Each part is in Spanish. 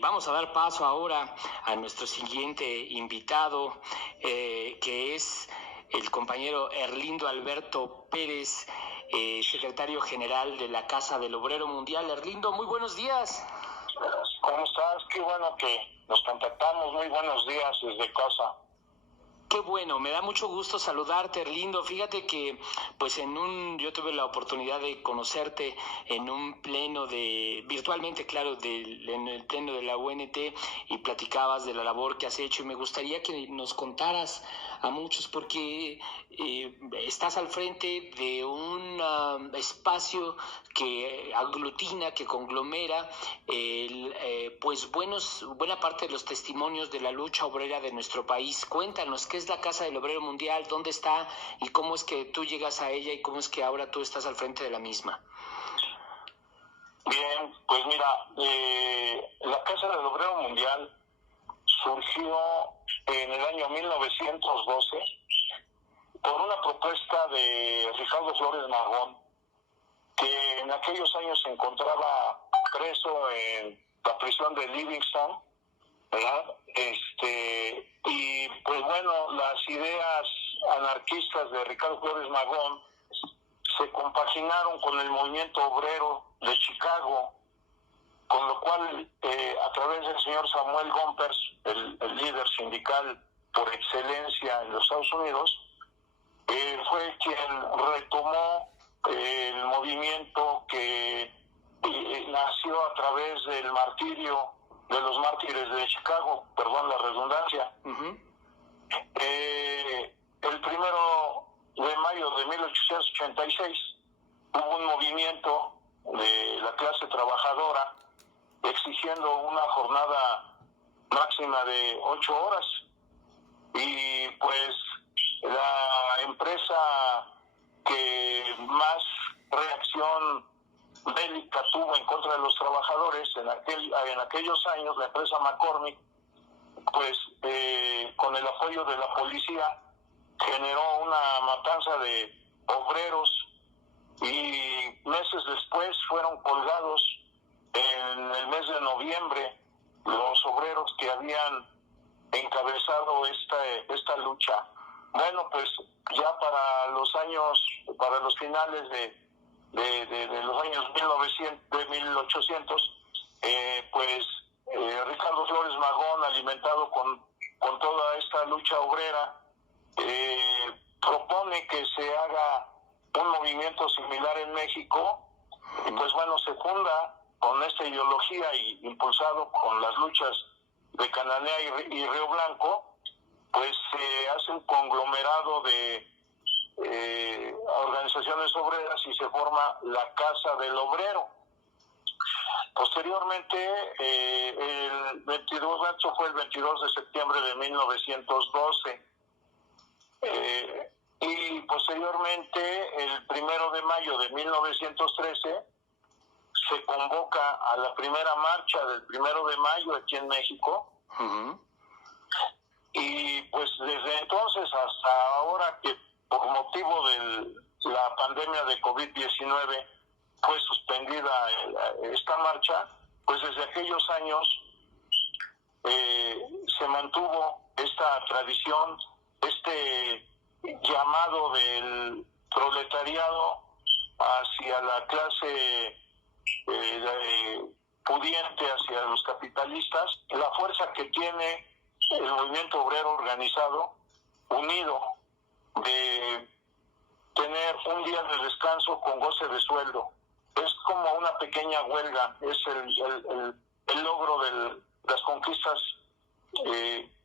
Vamos a dar paso ahora a nuestro siguiente invitado, que es el compañero Erlindo Alberto Pérez, secretario general de la Casa del Obrero Mundial. Erlindo, muy buenos días. ¿Cómo estás? Qué bueno que nos contactamos. Muy buenos días desde casa. Qué bueno, me da mucho gusto saludarte, Erlindo. Fíjate que, pues yo tuve la oportunidad de conocerte en un pleno virtualmente, claro, en el pleno de la UNT, y platicabas de la labor que has hecho, y me gustaría que nos contaras a muchos, porque estás al frente de un espacio que aglutina, que conglomera, pues buena parte de los testimonios de la lucha obrera de nuestro país. Cuéntanos, ¿qué es la Casa del Obrero Mundial? ¿Dónde está? ¿Y cómo es que tú llegas a ella? ¿Y cómo es que ahora tú estás al frente de la misma? Bien, pues mira, la Casa del Obrero Mundial surgió en el año 1912 por una propuesta de Ricardo Flores Magón, que en aquellos años se encontraba preso en la prisión de Livingston, ¿verdad? Y pues bueno, las ideas anarquistas de Ricardo Flores Magón se compaginaron con el movimiento obrero de Chicago, con lo cual a través del señor Samuel Gompers, el líder sindical por excelencia en los Estados Unidos, fue quien retomó el movimiento que nació a través del martirio de los mártires de Chicago, perdón la redundancia. Uh-huh. El 1 de mayo de 1886 hubo un movimiento de la clase trabajadora exigiendo una jornada máxima de 8 horas, y pues la empresa que más reacción bélica tuvo en contra de los trabajadores en aquellos años, la empresa McCormick, pues con el apoyo de la policía generó una matanza de obreros, y meses después fueron colgados en el mes de noviembre los obreros que habían encabezado esta lucha. Bueno, pues ya para los finales de los años 1800, pues Ricardo Flores Magón, alimentado con toda esta lucha obrera, propone que se haga un movimiento similar en México, y pues bueno, se funda con esta ideología y impulsado con las luchas de Cananea y Río Blanco, pues se hace un conglomerado de organizaciones obreras y se forma la Casa del Obrero. Posteriormente, esto fue el 22 de septiembre de 1912, y posteriormente, el 1 de mayo de 1913, se convoca a la primera marcha del 1 de mayo aquí en México. Uh-huh. Y pues desde entonces hasta ahora, que por motivo de la pandemia de COVID-19 fue suspendida esta marcha, pues desde aquellos años se mantuvo esta tradición, este llamado del proletariado hacia la clase pudiente, hacia los capitalistas, la fuerza que tiene el movimiento obrero organizado, unido, de tener un día de descanso con goce de sueldo. Es como una pequeña huelga, es el logro de las conquistas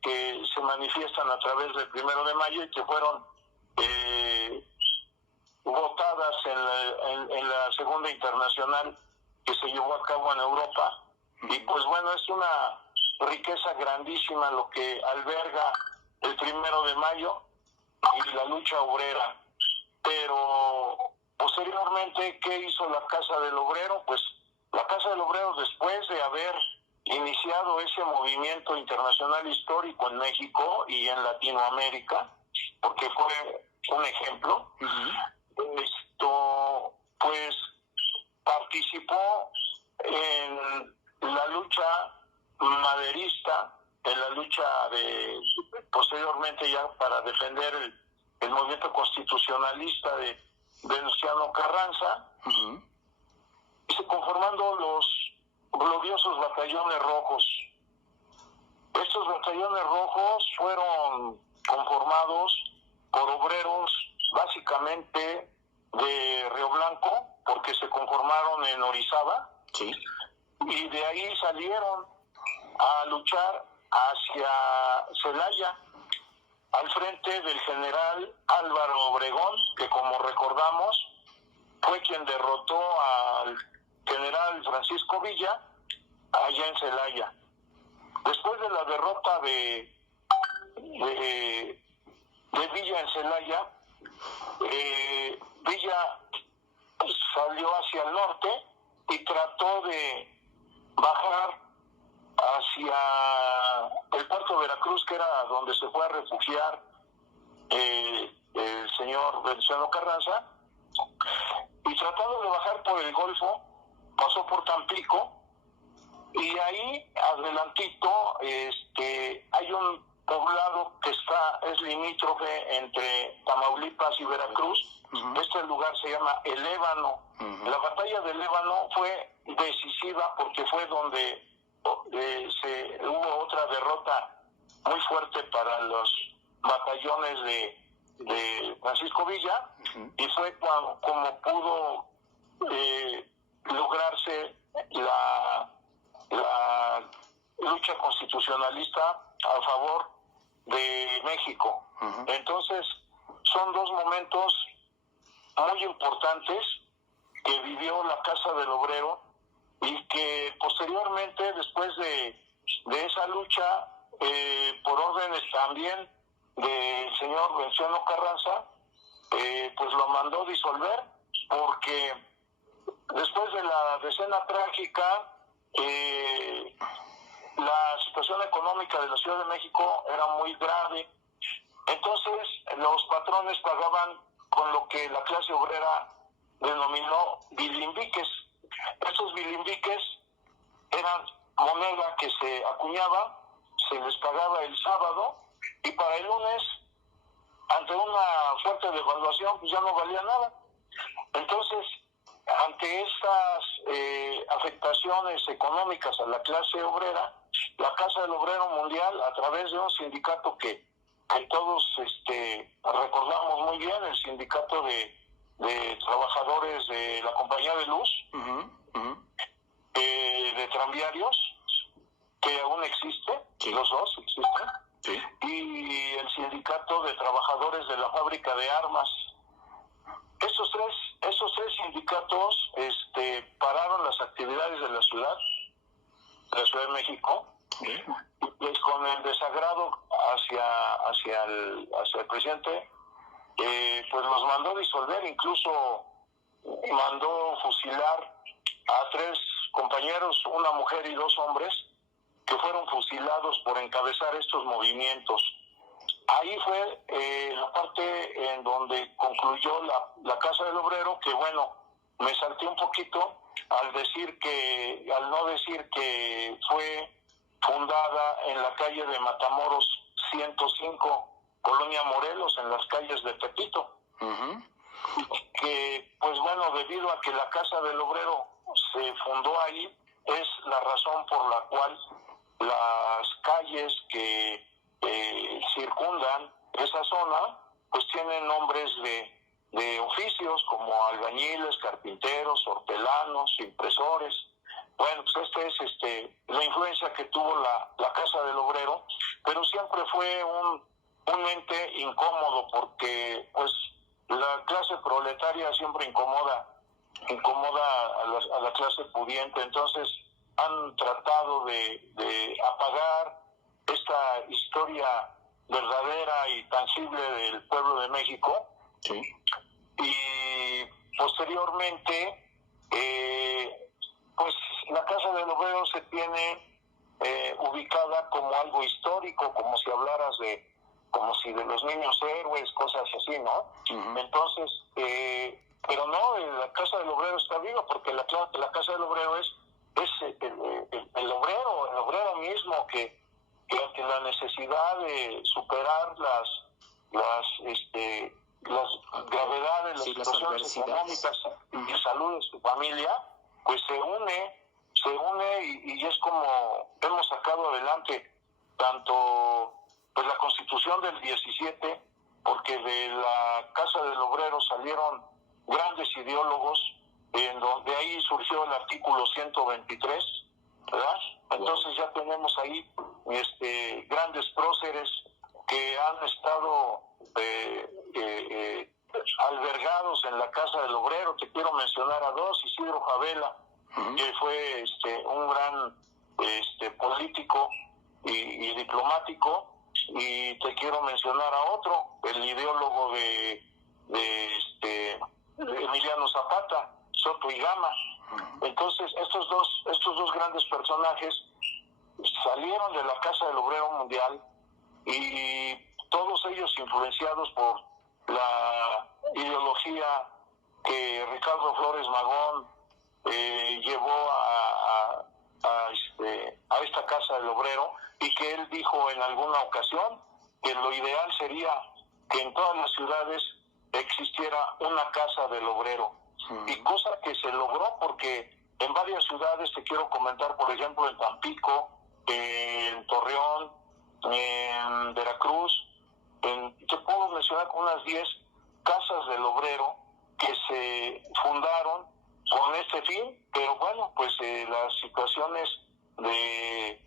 que se manifiestan a través del 1 de mayo y que fueron votadas en la Segunda Internacional que se llevó a cabo en Europa. Y pues bueno, es una riqueza grandísima lo que alberga el 1 de mayo y la lucha obrera. Pero posteriormente, ¿qué hizo la Casa del Obrero? Pues la Casa del Obrero, después de haber iniciado ese movimiento internacional histórico en México y en Latinoamérica, porque fue un ejemplo, pues participó en la lucha maderista en la lucha posteriormente ya para defender el movimiento constitucionalista de Venustiano Carranza, y se conformando los gloriosos batallones rojos. Estos batallones rojos fueron conformados por obreros básicamente de Río Blanco, porque se conformaron en Orizaba, sí, y de ahí salieron a luchar hacia Celaya, al frente del general Álvaro Obregón, que como recordamos fue quien derrotó al general Francisco Villa allá en Celaya. Después de la derrota de Villa en Celaya, Villa salió hacia el norte y trató de bajar hacia el puerto de Veracruz, que era donde se fue a refugiar el señor Venustiano Carranza, y tratando de bajar por el Golfo, pasó por Tampico, y ahí adelantito hay un poblado que es limítrofe entre Tamaulipas y Veracruz. Este lugar se llama El Ébano. La batalla del Ébano fue decisiva porque fue donde hubo otra derrota muy fuerte para los batallones de Francisco Villa, y fue como pudo lograrse la lucha constitucionalista a favor de México. Entonces, son dos momentos muy importantes que vivió la Casa del Obrero, y que posteriormente, después de esa lucha, por órdenes también del señor Venustiano Carranza, pues lo mandó disolver, porque después de la decena trágica, la situación económica de la Ciudad de México era muy grave. Entonces los patrones pagaban con lo que la clase obrera denominó bilimbiques. Estos bilimbiques eran moneda que se acuñaba, se les pagaba el sábado, y para el lunes, ante una fuerte devaluación, pues ya no valía nada. Entonces, ante estas afectaciones económicas a la clase obrera, la Casa del Obrero Mundial, a través de un sindicato que todos recordamos muy bien, el sindicato de trabajadores de la Compañía de Luz, de tranviarios, que aún existe, sí, los dos existen, sí, y el sindicato de trabajadores de la fábrica de armas. Esos tres sindicatos pararon las actividades de la Ciudad de México, y con el desagrado hacia el presidente, pues los mandó disolver. Incluso mandó fusilar a 3 compañeros, una mujer y 2 hombres, que fueron fusilados por encabezar estos movimientos. Ahí fue la parte en donde concluyó la Casa del Obrero, que bueno, me salté un poquito al no decir que fue fundada en la calle de Matamoros 105, Colonia Morelos, en las calles de Tepito. Que pues bueno, debido a que la Casa del Obrero se fundó ahí, es la razón por la cual las calles que circundan esa zona pues tienen nombres de oficios como albañiles, carpinteros, hortelanos, impresores. Bueno, pues esta es la influencia que tuvo la Casa del Obrero, pero siempre fue un ente incómodo, porque pues la clase proletaria siempre incomoda a la clase pudiente. Entonces han tratado de apagar esta historia verdadera y tangible del pueblo de México. Sí. Y posteriormente, pues la Casa del Obrero se tiene ubicada como algo histórico, como si de los niños héroes, cosas así, ¿no? Entonces, pero no, la Casa del Obrero está viva, porque la Casa del Obrero es el obrero mismo. mismo que ante la necesidad de superar las gravedades, las situaciones económicas y de salud de su familia, pues se une y es como hemos sacado adelante tanto pues la Constitución del 17, porque de la Casa del Obrero salieron grandes ideólogos, en donde ahí surgió el artículo 123, ¿verdad? Entonces ya tenemos ahí grandes próceres que han estado albergados en la Casa del Obrero. Te quiero mencionar a dos: Isidro Fabela, que fue un gran político y diplomático, y te quiero mencionar a otro, el ideólogo de Emiliano Zapata, Soto y Gama. Entonces estos dos grandes personajes salieron de la Casa del Obrero Mundial, y todos ellos influenciados por la ideología que Ricardo Flores Magón llevó a esta Casa del Obrero, y que él dijo en alguna ocasión que lo ideal sería que en todas las ciudades existiera una Casa del Obrero, y cosa que se logró, porque en varias ciudades, te quiero comentar, por ejemplo, en Tampico, en Torreón, en Veracruz, te puedo mencionar unas 10 casas del obrero que se fundaron con este fin, pero bueno, pues las situaciones de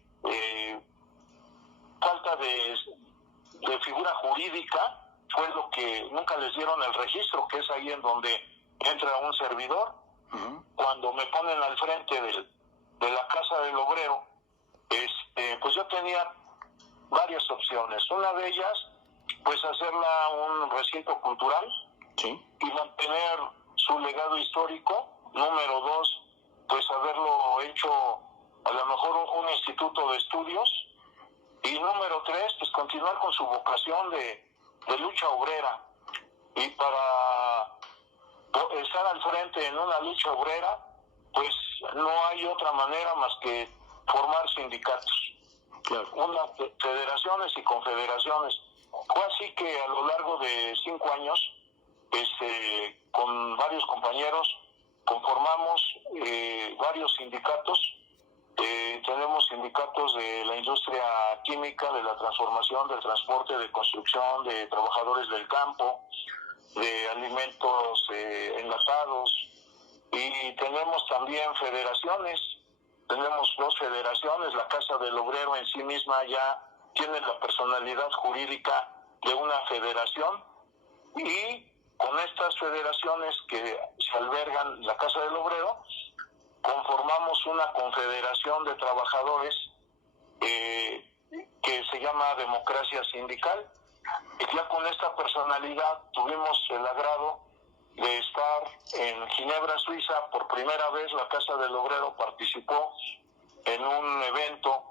falta de figura jurídica fue lo que nunca les dieron el registro, que es ahí en donde entra un servidor. Cuando me ponen al frente de la Casa del Obrero, pues yo tenía varias opciones. Una de ellas, pues hacerla un recinto cultural, sí, y mantener su legado histórico. Número dos, pues haberlo hecho a lo mejor un instituto de estudios. Y número tres, pues continuar con su vocación de lucha obrera. Y para estar al frente en una lucha obrera, pues no hay otra manera más que formar sindicatos. Claro. Unas federaciones y confederaciones. Fue así que a lo largo de 5 años, con varios compañeros, conformamos varios sindicatos. Tenemos sindicatos de la industria química, de la transformación, del transporte, de construcción, de trabajadores del campo, de alimentos enlatados, y tenemos también federaciones. Tenemos 2 federaciones. La Casa del Obrero en sí misma ya tiene la personalidad jurídica de una federación, y con estas federaciones que se albergan en la Casa del Obrero, conformamos una confederación de trabajadores que se llama Democracia Sindical. Y ya con esta personalidad tuvimos el agrado de estar en Ginebra, Suiza. Por primera vez la Casa del Obrero participó en un evento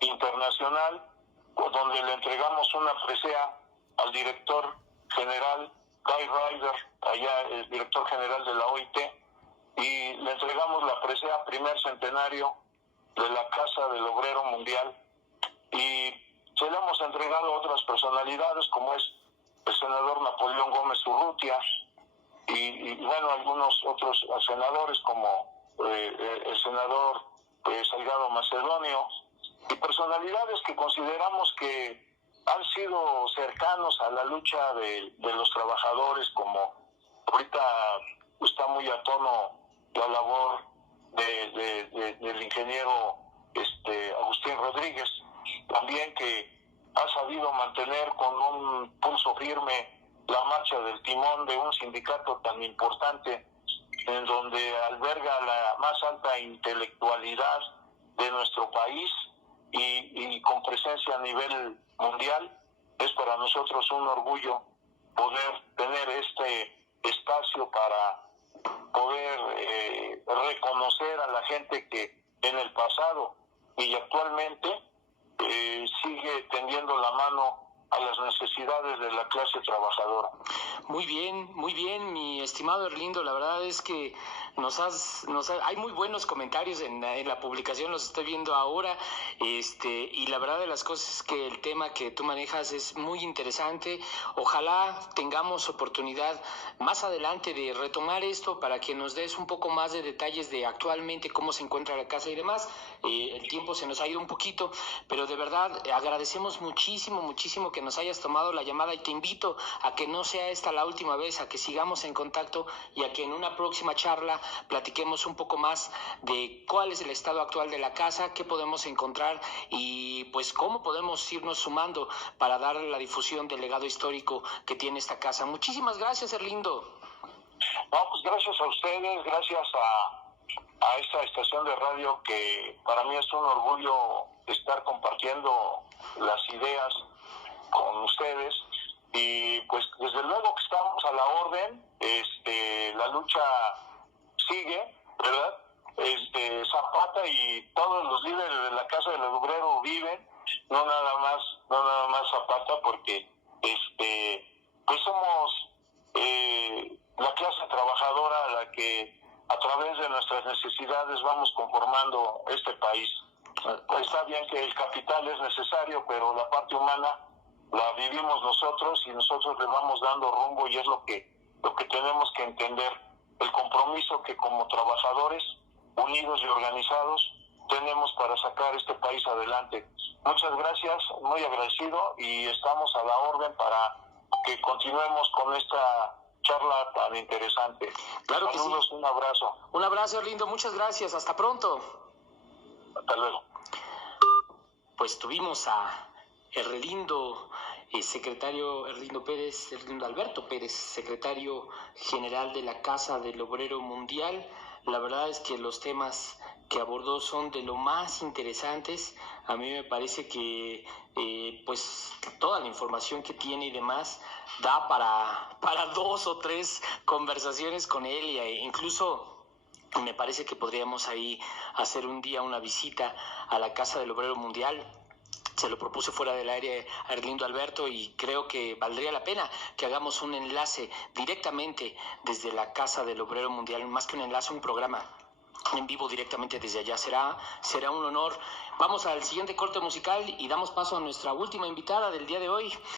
internacional donde le entregamos una presea al director general Guy Ryder, allá el director general de la OIT, y le entregamos la presea primer centenario de la Casa del Obrero Mundial, y se le hemos entregado a otras personalidades como es el senador Napoleón Gómez Urrutia, y bueno, algunos otros senadores como el senador Salgado Macedonio, y personalidades que consideramos que han sido cercanos a la lucha de los trabajadores, como ahorita está muy a tono la labor del ingeniero Agustín Rodríguez, también, que ha sabido mantener con un pulso firme la marcha del timón de un sindicato tan importante, en donde alberga la más alta intelectualidad de nuestro país y con presencia a nivel mundial. Es para nosotros un orgullo poder tener este espacio para poder reconocer a la gente que en el pasado y actualmente sigue tendiendo la mano a las necesidades de la clase trabajadora. Muy bien, mi estimado Erlindo. La verdad es que hay muy buenos comentarios en la publicación, los estoy viendo ahora, y la verdad de las cosas es que el tema que tú manejas es muy interesante. Ojalá tengamos oportunidad más adelante de retomar esto para que nos des un poco más de detalles de actualmente cómo se encuentra la casa y demás. El tiempo se nos ha ido un poquito, pero de verdad agradecemos muchísimo que nos hayas tomado la llamada y te invito a que no sea esta la última vez, a que sigamos en contacto y a que en una próxima charla platiquemos un poco más de cuál es el estado actual de la casa, qué podemos encontrar y pues cómo podemos irnos sumando para dar la difusión del legado histórico que tiene esta casa. Muchísimas gracias, Erlindo. No, pues gracias a ustedes, gracias a esta estación de radio que para mí es un orgullo estar compartiendo las ideas con ustedes y pues desde luego que estamos a la orden, la lucha sigue, ¿verdad? Zapata y todos los líderes de la Casa del Obrero viven, no nada más Zapata, porque pues somos la clase trabajadora a la que a través de nuestras necesidades vamos conformando este país. Está bien que el capital es necesario, pero la parte humana la vivimos nosotros y nosotros le vamos dando rumbo y es lo que tenemos que entender, el compromiso que como trabajadores unidos y organizados tenemos para sacar este país adelante. Muchas gracias, muy agradecido y estamos a la orden para que continuemos con esta charla tan interesante. Claro que saludos, sí. Un abrazo. Un abrazo, Erlindo, muchas gracias, hasta pronto. Hasta luego. Pues tuvimos a Erlindo, secretario Erlindo Alberto Pérez, secretario general de la Casa del Obrero Mundial. La verdad es que los temas que abordó son de lo más interesantes. A mí me parece que pues toda la información que tiene y demás da para 2 o 3 conversaciones con él e incluso me parece que podríamos ahí hacer un día una visita a la Casa del Obrero Mundial. Se lo propuse fuera del aire a Erlindo Alberto y creo que valdría la pena que hagamos un enlace directamente desde la Casa del Obrero Mundial, más que un enlace, un programa en vivo directamente desde allá. Será un honor. Vamos al siguiente corte musical y damos paso a nuestra última invitada del día de hoy.